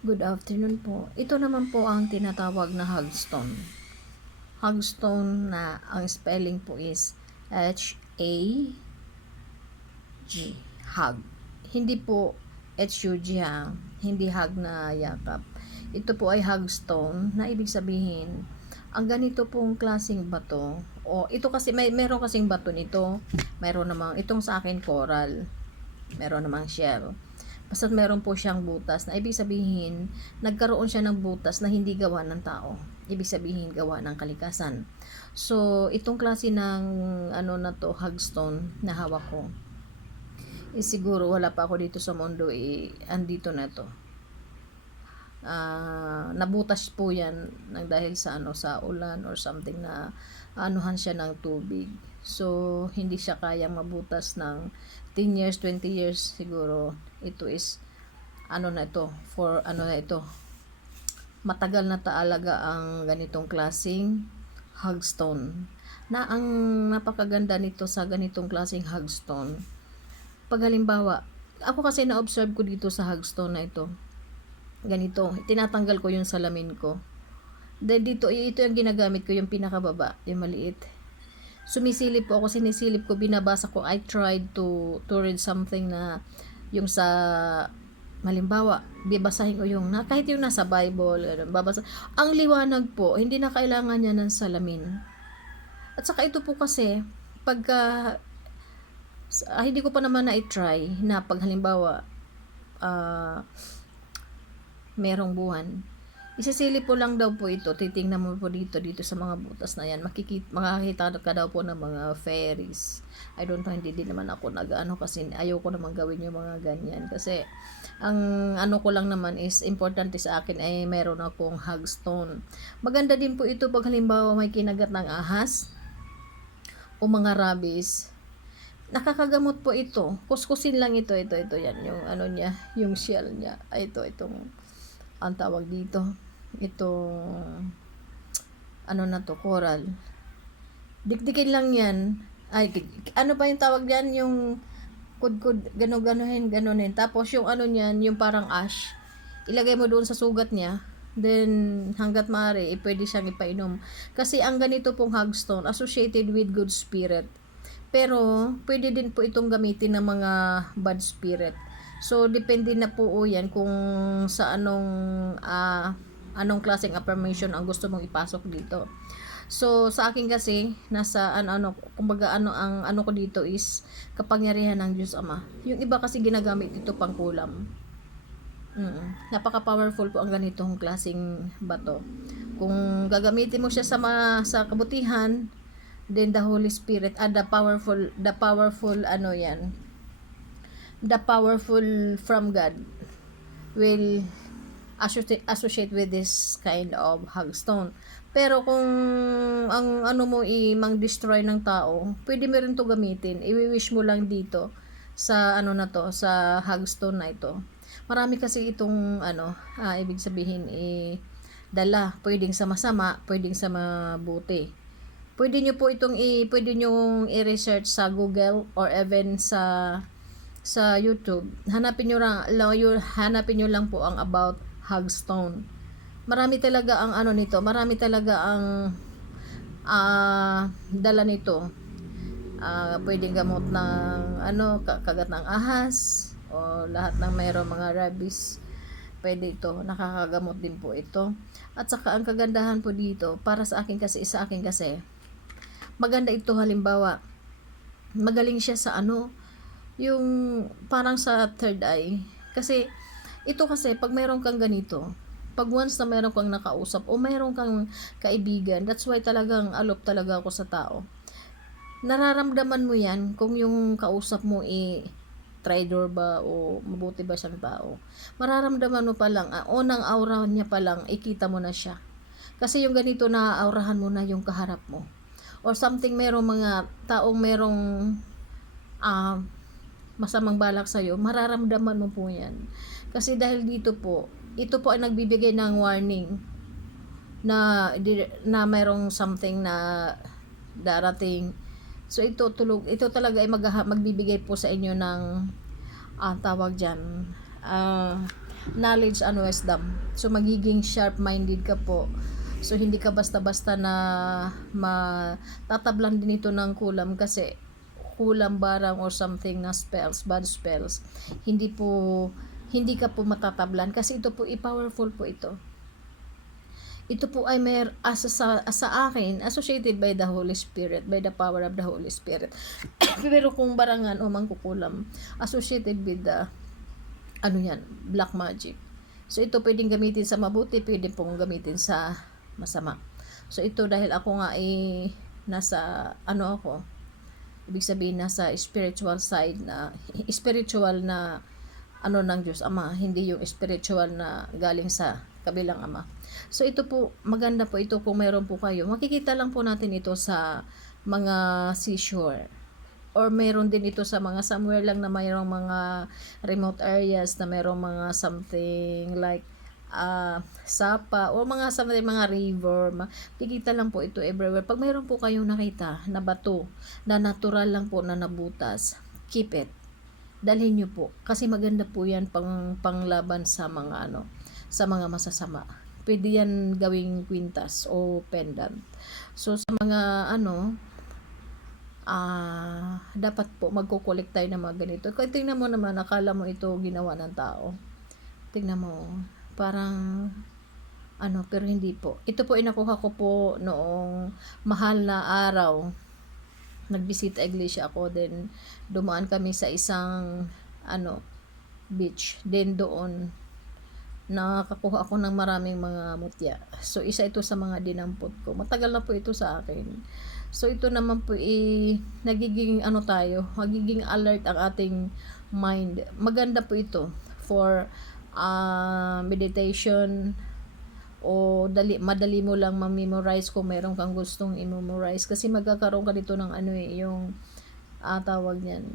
Good afternoon po. Ito naman po ang tinatawag na hagstone. Hagstone na ang spelling po is H-A-G. Hug. Hindi po H-U-G ha. Hindi hug na yakap. Ito po ay hagstone na ibig sabihin ang ganito pong klaseng bato o ito kasi meron kasing bato nito. Meron namang itong sa akin coral. Meron namang shell. Basta meron po siyang butas na ibig sabihin, nagkaroon siya ng butas na hindi gawa ng tao. Ibig sabihin, gawa ng kalikasan. So, itong klase ng hagstone na hawak ko, siguro wala pa ako dito sa mundo, andito na to. Nabutas po yan dahil sa sa ulan or something na anuhan siya ng tubig. So, hindi siya kayang mabutas ng 10 years, 20 years siguro. Ito is matagal na talaga ang ganitong klaseng hagstone. Na ang napakaganda nito sa ganitong klaseng hagstone. Pag halimbawa, ako kasi na-observe ko dito sa hagstone na ito. Ganito, tinatanggal ko yung salamin ko. Dahil dito, ito yung ginagamit ko, yung pinakababa, yung maliit. Sumisilip po ako, sinisilip ko, binabasa ko. I tried to read something na yung sa halimbawa, bibasahin ko yung kahit yung nasa Bible, babasa. Ang liwanag po, hindi na kailangan niya ng salamin. At saka ito po kasi, pagka hindi ko pa naman na-try na pag halimbawa merong buwan, isisilip po lang daw po ito, titingnan mo po dito sa mga butas na yan, makakita ka daw po ng mga fairies. I don't know, hindi din naman ako kasi ayaw ko naman gawin yung mga ganyan kasi ang ko lang naman is importante sa akin ay meron akong hagstone. Maganda din po ito pag halimbawa may kinagat ng ahas o mga rabies. Nakakagamot po ito. Kuskusin lang ito yan, yung niya, yung shell niya. Ay itong ang tawag dito. Itong coral. Dikdikin lang yan. Ay, ano ba yung tawag diyan? Yung kudkud, ganunin. Tapos yung niyan, yung parang ash. Ilagay mo doon sa sugat niya. Then, hanggat maaari, pwede siyang ipainom. Kasi ang ganito pong hagstone, associated with good spirit. Pero, pwede din po itong gamitin ng mga bad spirit. So, depende na po yan kung sa anong klaseng affirmation ang gusto mong ipasok dito. So, sa akin kasi, nasa kumbaga ang ko dito is kapangyarihan ng Diyos Ama. Yung iba kasi ginagamit ito pang kulam. Napaka-powerful po ang ganitong klaseng bato. Kung gagamitin mo siya sa kabutihan, then the Holy Spirit, the powerful from God will associate with this kind of hagstone. Pero kung ang mo mang-destroy ng tao, pwede mo rin to gamitin. I-wish mo lang dito sa sa hagstone na ito. Marami kasi itong ibig sabihin dala, pwedeng sa masama, pwedeng sa mabuti. Pwede nyo po pwede nyo i-research sa Google or even sa YouTube. Hanapin nyo lang po ang about hagstone. Marami talaga ang nito, marami talaga ang dala nito. Pwedeng gamot ng kagat ng ahas o lahat ng mayroong mga rabies. Pwede ito, nakakagamot din po ito. At saka ang kagandahan po dito, para sa akin kasi, maganda ito halimbawa, magaling siya sa yung parang sa third eye. Kasi, ito kasi, pag mayroon kang ganito, pag once na mayroon kang nakausap o mayroon kang kaibigan, that's why talagang alop talaga ako sa tao. Nararamdaman mo yan kung yung kausap mo traidor ba o mabuti ba siyang tao. Mararamdaman mo pa lang, unang aura niya pa lang, ikita mo na siya. Kasi yung ganito, naaaurahan mo na yung kaharap mo. Or something, merong mga taong merong masamang balak sa'yo, mararamdaman mo po yan. Kasi dahil dito po, ito po ay nagbibigay ng warning na mayroong something na darating. So ito talaga ay magbibigay po sa inyo ng tawag diyan. knowledge and wisdom. So magiging sharp-minded ka po. So hindi ka basta-basta na matatablan din ito ng kulam, kasi kulam barang or something na spells, bad spells. Hindi ka po matatablan kasi ito po powerful po ito. Ito po ay sa akin, associated by the Holy Spirit, by the power of the Holy Spirit. Pero kung barangan o mangkukulam, associated with the, black magic. So ito pwedeng gamitin sa mabuti, pwede pong gamitin sa masama. So ito dahil ako nga nasa, ibig sabihin nasa spiritual side na, spiritual na, ng Diyos Ama, hindi yung spiritual na galing sa kabilang ama. So ito po, maganda po ito kung mayroon po kayo. Makikita lang po natin ito sa mga seashore. Or mayroon din ito sa mga somewhere lang na mayroong mga remote areas na mayroong mga something like sapa o mga something, mga river. Makikita lang po ito everywhere. Pag mayroon po kayong nakita na bato na natural lang po na nabutas, keep it. Dalhin nyo po kasi maganda po yan panglaban sa mga sa mga masasama. Pwede yan gawing kwintas o pendant. So sa mga dapat po magko-collect tayo ng mga ganito. Kung tingnan mo naman, akala mo ito ginawa ng tao. Tingnan mo, parang pero hindi po. Ito po inakuha ko po noong mahal na araw. Nagbisita iglesia ako, then dumaan kami sa isang beach. Then doon nakakuha ako ng maraming mga mutya. So isa ito sa mga dinampot ko. Matagal na po ito sa akin. So ito naman po nagiging magiging alert ang ating mind. Maganda po ito for meditation, o madali mo lang ma-memorize kung meron kang gustong i-memorize, kasi magkakaroon ka dito ng yung tawag niyan,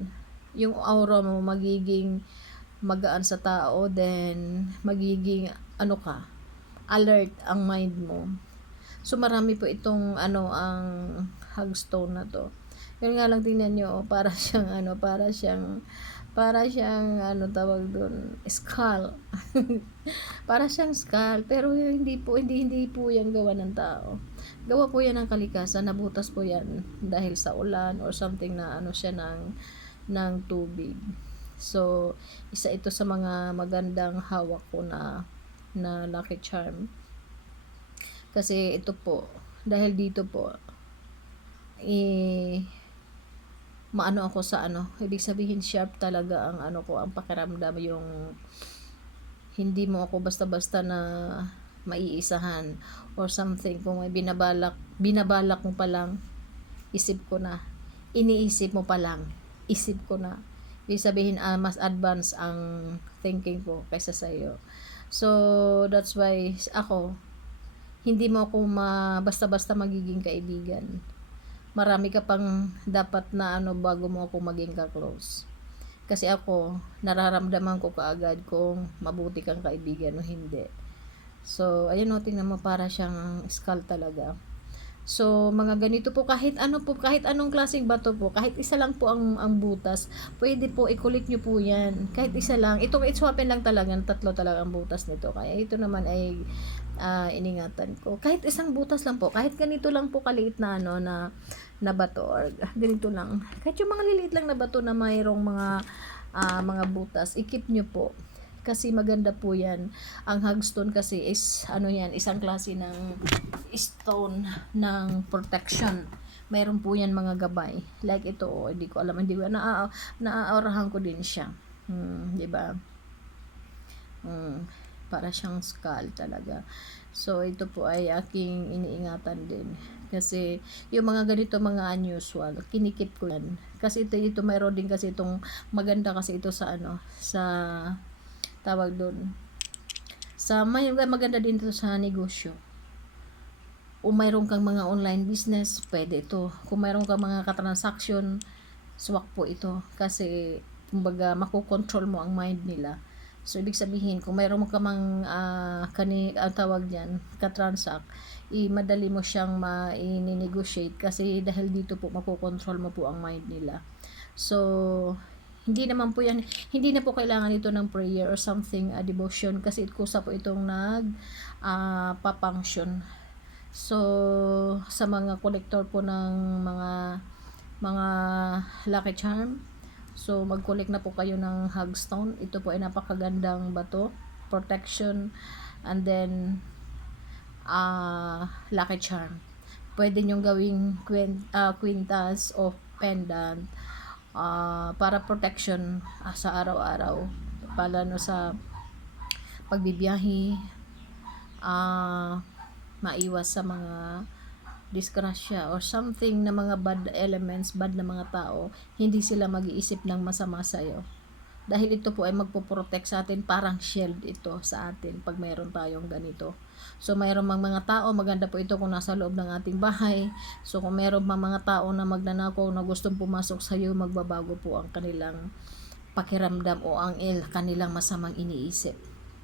yung aura mo magiging magaan sa tao, then magiging alert ang mind mo. So marami po itong ang hagstone na to. Yun nga lang, tingnan nyo, para siyang tawag doon, skull. Para siyang skull, pero hindi po yan gawa ng tao. Gawa po yan ng kalikasan, nabutas po yan dahil sa ulan or something na siya ng tubig. So isa ito sa mga magandang hawak ko na lucky charm. Kasi ito po, dahil dito po maano ako sa ibig sabihin sharp talaga ang ang pakiramdam, yung hindi mo ako basta-basta na maiisahan or something. Kung may binabalak mo pa lang, isip ko na. Iniisip mo pa lang, isip ko na. Ibig sabihin mas advance ang thinking ko kaysa sa iyo. So that's why ako, hindi mo ako basta-basta magiging kaibigan. Marami ka pang dapat na bago mo ako maging ka-close. Kasi ako, nararamdaman ko kaagad kung mabuti kang kaibigan o hindi. So, ayun tingnan mo, para siyang skull talaga. So, mga ganito po, kahit anong klaseng bato po, kahit isa lang po ang butas, pwede po, ikulit nyo po yan. Kahit isa lang. It's open lang talaga, 3 talaga ang butas nito. Kaya ito naman ay iningatan ko. Kahit isang butas lang po, kahit ganito lang po kaliit na na bato, or ganito lang. Kahit yung mga liliit lang na bato na mayroong mga butas, i-keep nyo po. Kasi maganda po yan. Ang hagstone kasi is yan, isang klase ng stone ng protection. Mayroon po yan mga gabay. Like ito, hindi ko alam, naaurahan ko din siya. 'Di ba? Para siyang skull talaga. So ito po ay aking iniingatan din. Kasi yung mga ganito, mga unusual, kinikip ko yan. Kasi ito mayroon din kasi itong maganda kasi ito sa sa tawag doon. May maganda din ito sa negosyo. O mayroon kang mga online business, pwede ito. Kung mayroon kang mga katransaksyon, swak po ito. Kasi kumbaga makokontrol mo ang mind nila. So ibig sabihin, kung mayroon ka mang tawag diyan, katransact, madali mo siyang ma-negotiate kasi dahil dito po makokontrol mo po ang mind nila. So Hindi naman po yan, hindi na po kailangan ito ng prayer or something, devotion, kasi kusa po itong papunction. So, sa mga collector po ng mga Lucky Charm, so mag-collect na po kayo ng Hagstone. Ito po ay napakagandang bato, protection, and then Lucky Charm. Pwede nyong gawing quintas o pendant para protection sa araw-araw, palalo sa pagbibiyahe, maiwas sa mga disgrasya or something na mga bad elements, bad na mga tao, hindi sila mag-iisip ng masama sa iyo. Dahil ito po ay magpo-protect sa atin, parang shield ito sa atin pag mayroon tayong ganito. So mayroon mga tao, maganda po ito kung nasa loob ng ating bahay. So kung mayroon mga tao na magnanakaw na gustong pumasok sa iyo, magbabago po ang kanilang pakiramdam o ang kanilang masamang iniisip.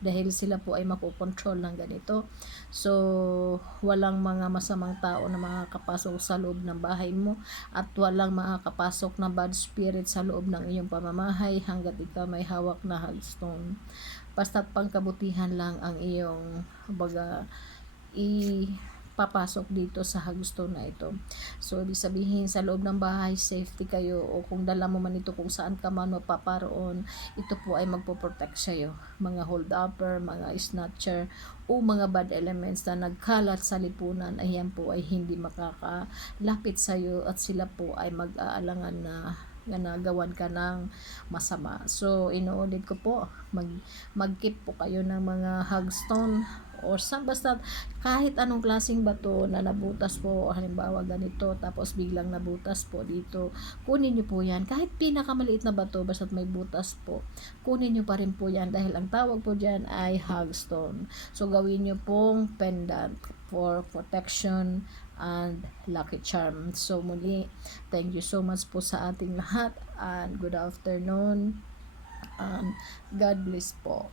Dahil sila po ay makokontrol ng ganito. So, walang mga masamang tao na makakapasok sa loob ng bahay mo at walang makakapasok na bad spirit sa loob ng iyong pamamahay hanggat ikaw may hawak na Hagstone. Basta't pangkabutihan lang ang iyong papasok dito sa Hagstone na ito. So, ibig sabihin, sa loob ng bahay, safety kayo, o kung dala mo man ito kung saan ka man mapaparoon, ito po ay magpo-protect sa'yo. Mga hold-upper, mga snatcher, o mga bad elements na nagkalat sa lipunan, ayan po ay hindi makakalapit sa'yo at sila po ay mag-aalangan na nagawan ka ng masama. So, inuulit ko po, mag-keep po kayo ng mga Hagstone or basta kahit anong klaseng bato na nabutas po, halimbawa ganito, tapos biglang nabutas po dito, kunin nyo po yan. Kahit pinakamaliit na bato, basta may butas po, kunin nyo pa rin po yan dahil ang tawag po dyan ay Hagstone. So, gawin nyo pong pendant for protection and lucky charm. So, muli, thank you so much po sa ating lahat and good afternoon and God bless po.